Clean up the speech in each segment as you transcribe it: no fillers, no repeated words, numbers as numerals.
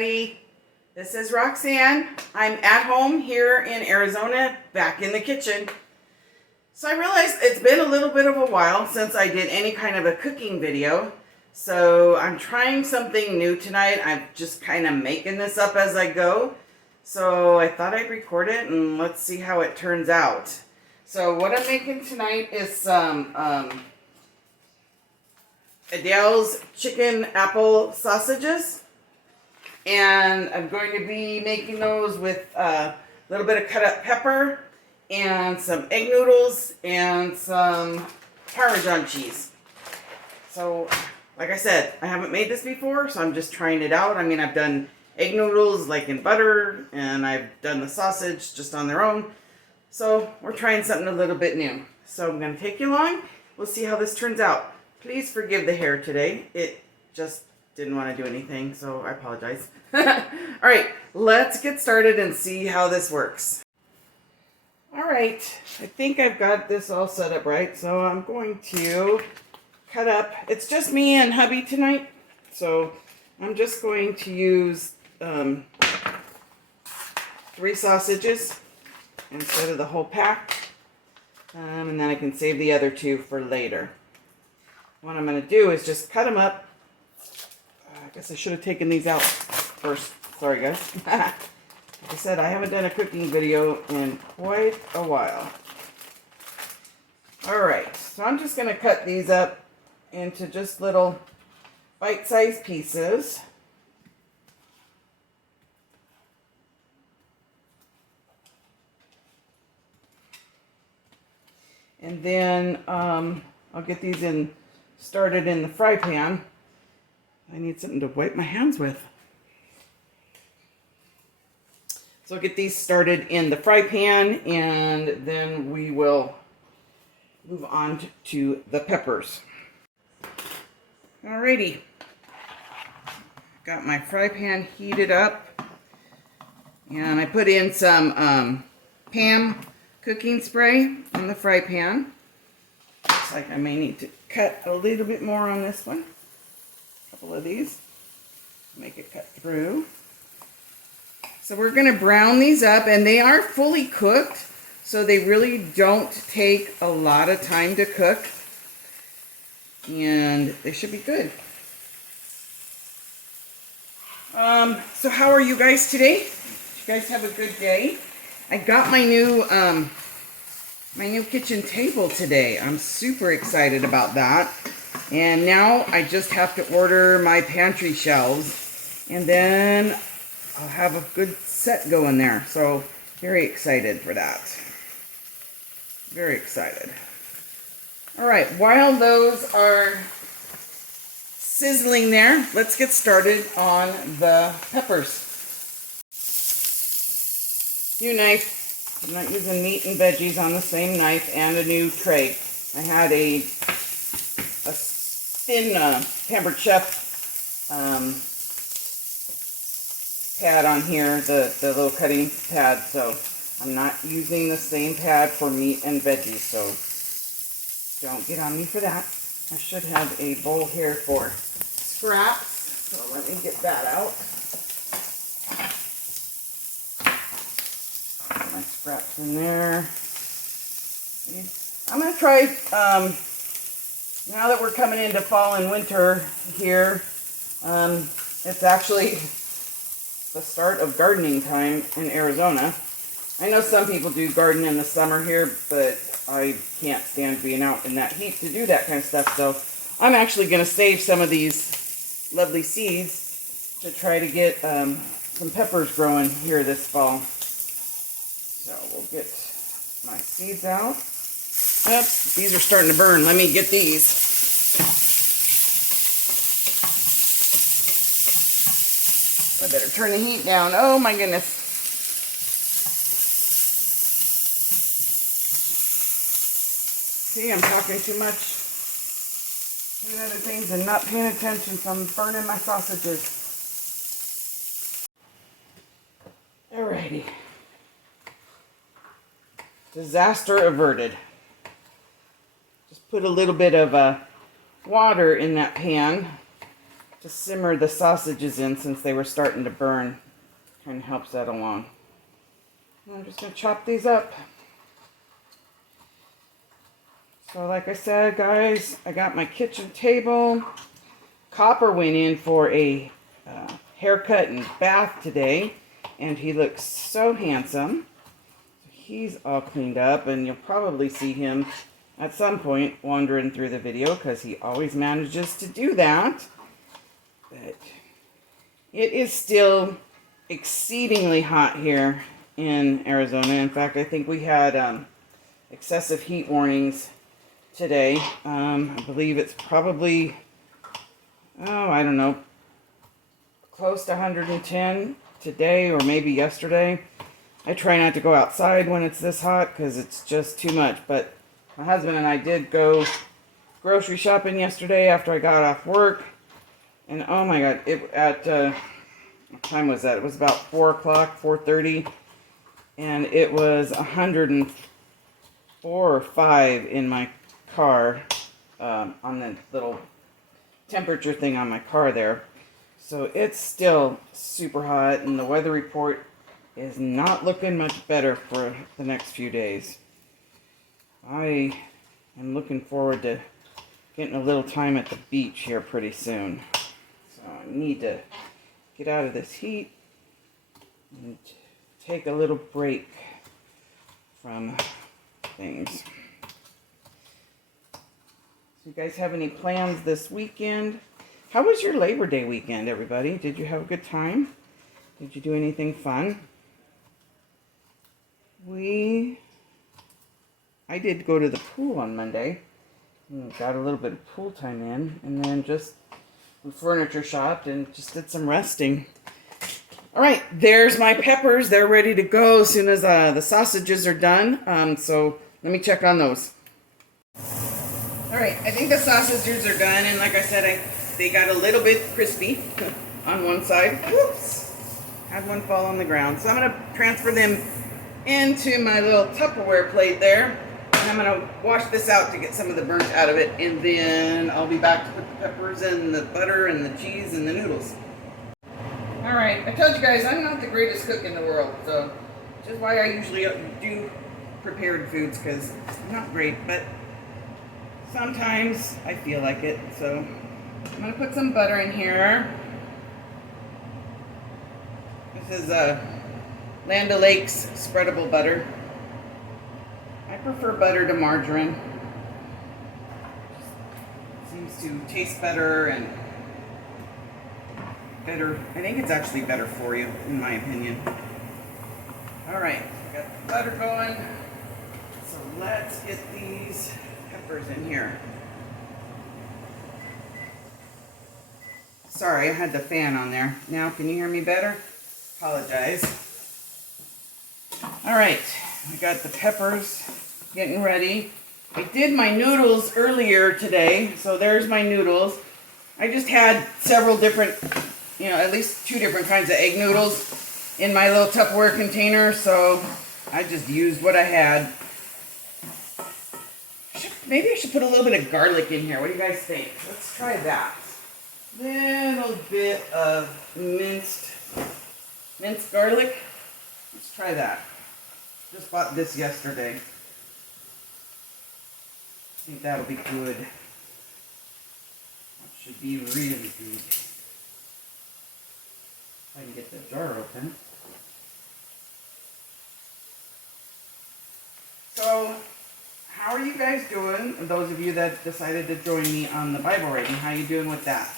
everybody. This is Roxanne. I'm at home here in Arizona, back in the kitchen. So I realized it's been a little bit of a while since I did any kind of a cooking video. So I'm trying something new tonight. I'm just kind of making this up as I go. So I thought I'd record it and let's see how it turns out. So what I'm making tonight is some Adele's chicken apple sausages. And I'm going to be making those with a little bit of cut up pepper and some egg noodles and some Parmesan cheese. So, like I said, I haven't made this before, so I'm just trying it out. I mean, I've done egg noodles like in butter, and I've done the sausage just on their own. So, we're trying something a little bit new. So, I'm going to take you along. We'll see how this turns out. Please forgive the hair today. It just didn't want to do anything, so I apologize. Alright, let's get started and see how this works. Alright, I think I've got this all set up right, so I'm going to cut up. It's just me and hubby tonight, so I'm just going to use 3 sausages instead of the whole pack, and then I can save the other 2 for later. What I'm going to do is just cut them up. I guess I should have taken these out first. Sorry, guys. Like I said, I haven't done a cooking video in quite a while. Alright, so I'm just going to cut these up into just little bite-sized pieces. And then I'll get these started in the fry pan. I need something to wipe my hands with. So I'll get these started in the fry pan, and then we will move on to the peppers. Alrighty. Got my fry pan heated up, and I put in some Pam cooking spray on the fry pan. Looks like I may need to cut a little bit more on this one. Couple of these, make it cut through. So we're going to brown these up, and they are fully cooked, so they really don't take a lot of time to cook, and they should be good. So how are you guys today? Did you guys have a good day? I got my new kitchen table today. I'm super excited about that. And now I just have to order my pantry shelves, and then I'll have a good set going there. So very excited for that. Very excited. All right, while those are sizzling there, let's get started on the peppers. New knife. I'm not using meat and veggies on the same knife, and a new tray. I had a thin Pampered Chef pad on here, the little cutting pad, so I'm not using the same pad for meat and veggies, so don't get on me for that. I should have a bowl here for scraps, so let me get that out. Put my scraps in there. I'm going to try, now that we're coming into fall and winter here, it's actually the start of gardening time in Arizona. I know some people do garden in the summer here, but I can't stand being out in that heat to do that kind of stuff. So I'm actually going to save some of these lovely seeds to try to get some peppers growing here this fall. So we'll get my seeds out. Oops, these are starting to burn. Let me get these. I better turn the heat down. Oh my goodness. See, I'm talking too much. Doing other things and not paying attention, so I'm burning my sausages. Alrighty. Disaster averted. Just put a little bit of water in that pan to simmer the sausages in since they were starting to burn. Kind of helps that along. And I'm just going to chop these up. So like I said, guys, I got my kitchen table. Copper went in for a haircut and bath today, and he looks so handsome. He's all cleaned up, and you'll probably see him at some point wandering through the video because he always manages to do that. But it is still exceedingly hot here in Arizona. In fact, I think we had excessive heat warnings today. I believe it's probably, I don't know, close to 110 today or maybe yesterday. I try not to go outside when it's this hot because it's just too much. But my husband and I did go grocery shopping yesterday after I got off work. And oh my God, what time was that? It was about 4 o'clock, 4:30. And it was 104 or 5 in my car on the little temperature thing on my car there. So it's still super hot, and the weather report is not looking much better for the next few days. I am looking forward to getting a little time at the beach here pretty soon. So I need to get out of this heat and take a little break from things. So you guys have any plans this weekend? How was your Labor Day weekend, everybody? Did you have a good time? Did you do anything fun? I did go to the pool on Monday. And got a little bit of pool time in, and then just furniture shopped and just did some resting. All right, there's my peppers. They're ready to go as soon as the sausages are done. So let me check on those. All right, I think the sausages are done, and like I said, they got a little bit crispy on one side. Whoops, had one fall on the ground. So I'm gonna transfer them into my little Tupperware plate there, and I'm gonna wash this out to get some of the burnt out of it, and then I'll be back to put the peppers and the butter and the cheese and the noodles. All right, I told you guys I'm not the greatest cook in the world, so which is why I usually do prepared foods, because I'm not great, but sometimes I feel like it. So I'm gonna put some butter in here. This is Land O'Lakes spreadable butter. I prefer butter to margarine. Seems to taste better and better. I think it's actually better for you, in my opinion. All right, got the butter going. So let's get these peppers in here. Sorry, I had the fan on there. Now, can you hear me better? Apologize. All right, I got the peppers getting ready. I did my noodles earlier today, so there's my noodles. I just had several different, at least 2 different kinds of egg noodles in my little Tupperware container, so I just used what I had. Maybe I should put a little bit of garlic in here. What do you guys think? Let's try that. Little bit of minced garlic. Let's try that. Just bought this yesterday. I think that'll be good. That should be really good. If I can get the jar open. So, how are you guys doing? Those of you that decided to join me on the Bible reading, how are you doing with that?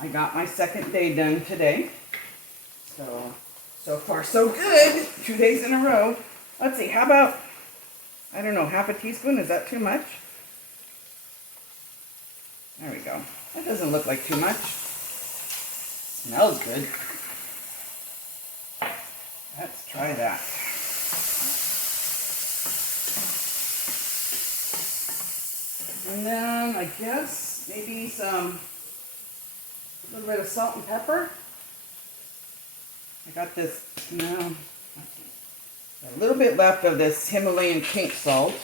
I got my second day done today. So far so good. 2 days in a row. Let's see, how about, I don't know, half a teaspoon? Is that too much? There we go. That doesn't look like too much. Smells good. Let's try that. And then I guess maybe a little bit of salt and pepper. I got this, a little bit left of this Himalayan pink salt.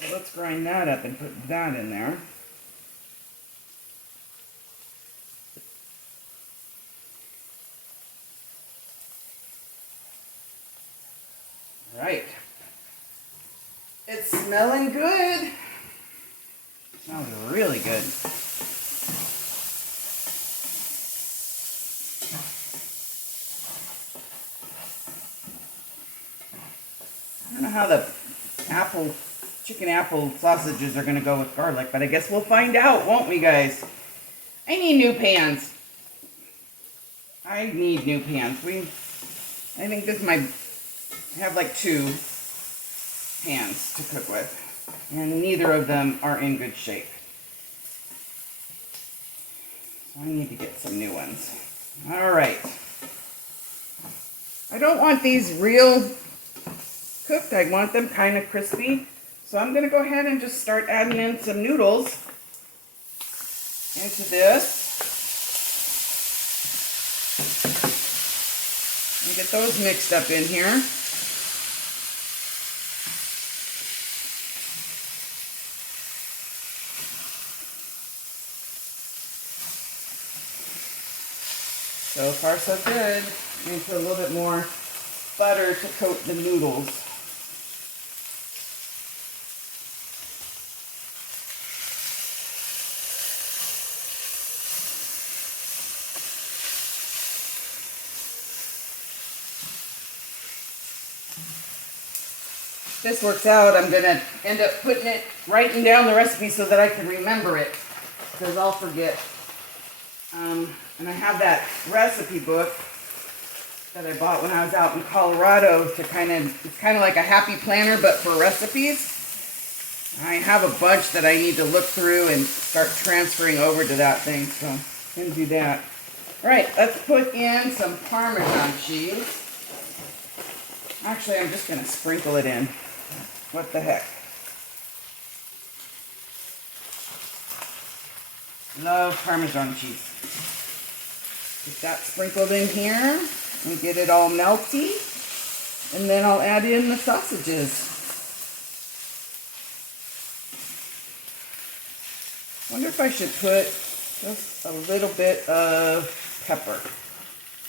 So let's grind that up and put that in there. All right. It's smelling good. It smells really good. I don't know how the chicken apple sausages are going to go with garlic, but I guess we'll find out, won't we, guys? I need new pans. I need new pans. I think this might have like 2 pans to cook with, and neither of them are in good shape. So I need to get some new ones. All right. I don't want these real cooked. I want them kind of crispy. So I'm going to go ahead and just start adding in some noodles into this. And get those mixed up in here. So far so good. I'm going to put a little bit more butter to coat the noodles. This works out, I'm going to end up writing down the recipe so that I can remember it, because I'll forget. And I have that recipe book that I bought when I was out in Colorado it's kind of like a happy planner, but for recipes. I have a bunch that I need to look through and start transferring over to that thing, so I'm going to do that. All right, let's put in some Parmesan cheese. Actually, I'm just going to sprinkle it in. What the heck? Love Parmesan cheese. Get that sprinkled in here and get it all melty. And then I'll add in the sausages. Wonder if I should put just a little bit of pepper.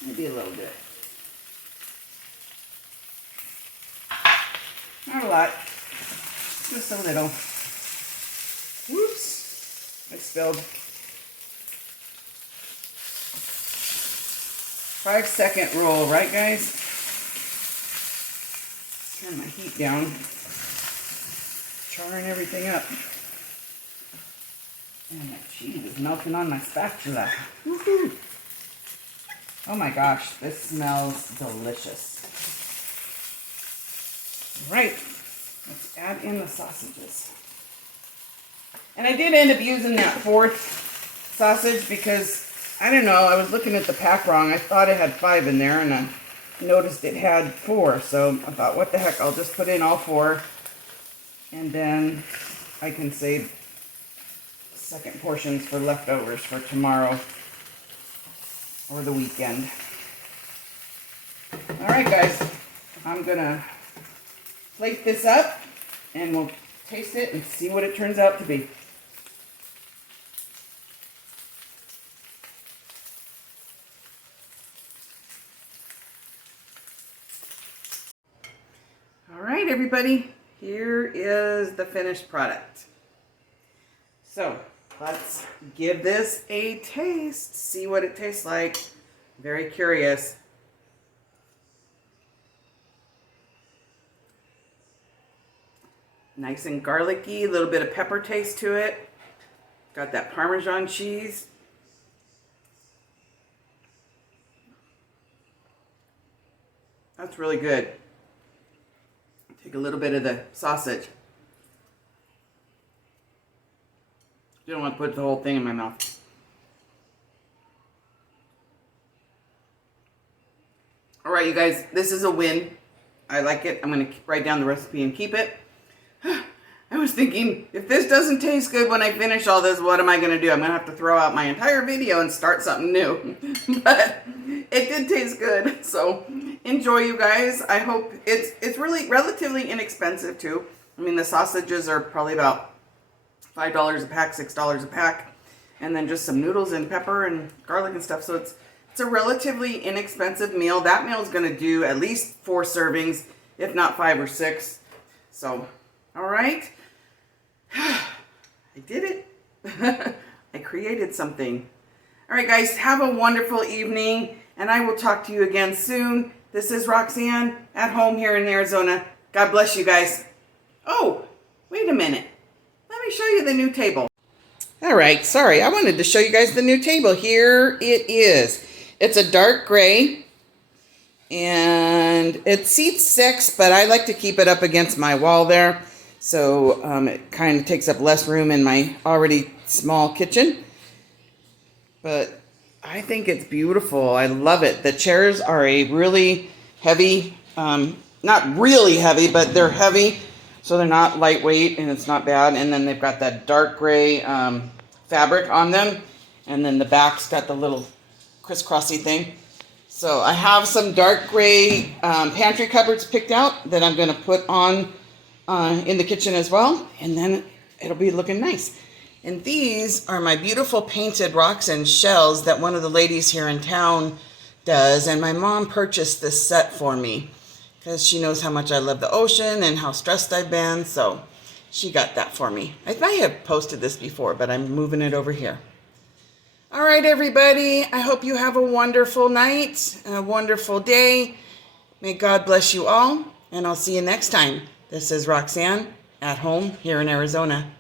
Maybe a little bit. Not a lot. Just a little. Whoops. I spilled. 5-second rule, right guys? Turn my heat down. Charring everything up. And that cheese is melting on my spatula. Woohoo! Oh my gosh, this smells delicious. Right, let's add in the sausages. And I did end up using that 4th sausage because, I don't know, I was looking at the pack wrong. I thought it had 5 in there and I noticed it had 4. So I thought, what the heck, I'll just put in all 4 and then I can save second portions for leftovers for tomorrow or the weekend. All right, guys, I'm gonna plate this up and we'll taste it and see what it turns out to be. All right, everybody, here is the finished product. So let's give this a taste, see what it tastes like. Very curious. Nice and garlicky, a little bit of pepper taste to it. Got that Parmesan cheese. That's really good. Take a little bit of the sausage. You don't want to put the whole thing in my mouth. All right, you guys, this is a win. I like it. I'm going to write down the recipe and keep it. I was thinking, if this doesn't taste good when I finish all this, what am I going to do? I'm going to have to throw out my entire video and start something new. But it did taste good. So enjoy, you guys. I hope it's really relatively inexpensive too. I mean, the sausages are probably about $5 a pack, $6 a pack. And then just some noodles and pepper and garlic and stuff. So it's a relatively inexpensive meal. That meal is going to do at least 4 servings. if not 5 or 6. So, all right. I did it. I created something. All right, guys, have a wonderful evening, and I will talk to you again soon. This is Roxanne at home here in Arizona. God bless you guys. Oh, wait a minute. Let me show you the new table. All right, sorry. I wanted to show you guys the new table. Here it is. It's a dark gray, and it seats 6, but I like to keep it up against my wall there, so it kind of takes up less room in my already small kitchen. But I think it's beautiful. I love it. The chairs are a really heavy, not really heavy, but they're heavy, so they're not lightweight, and it's not bad. And then they've got that dark gray fabric on them, and then the back's got the little crisscrossy thing. So I have some dark gray pantry cupboards picked out that I'm going to put on in the kitchen as well, and then it'll be looking nice. And these are my beautiful painted rocks and shells that one of the ladies here in town does. And my mom purchased this set for me because she knows how much I love the ocean and how stressed I've been. So she got that for me. I might have posted this before, but I'm moving it over here. All right, everybody. I hope you have a wonderful night, a wonderful day. May God bless you all. And I'll see you next time. This is Roxanne at home here in Arizona.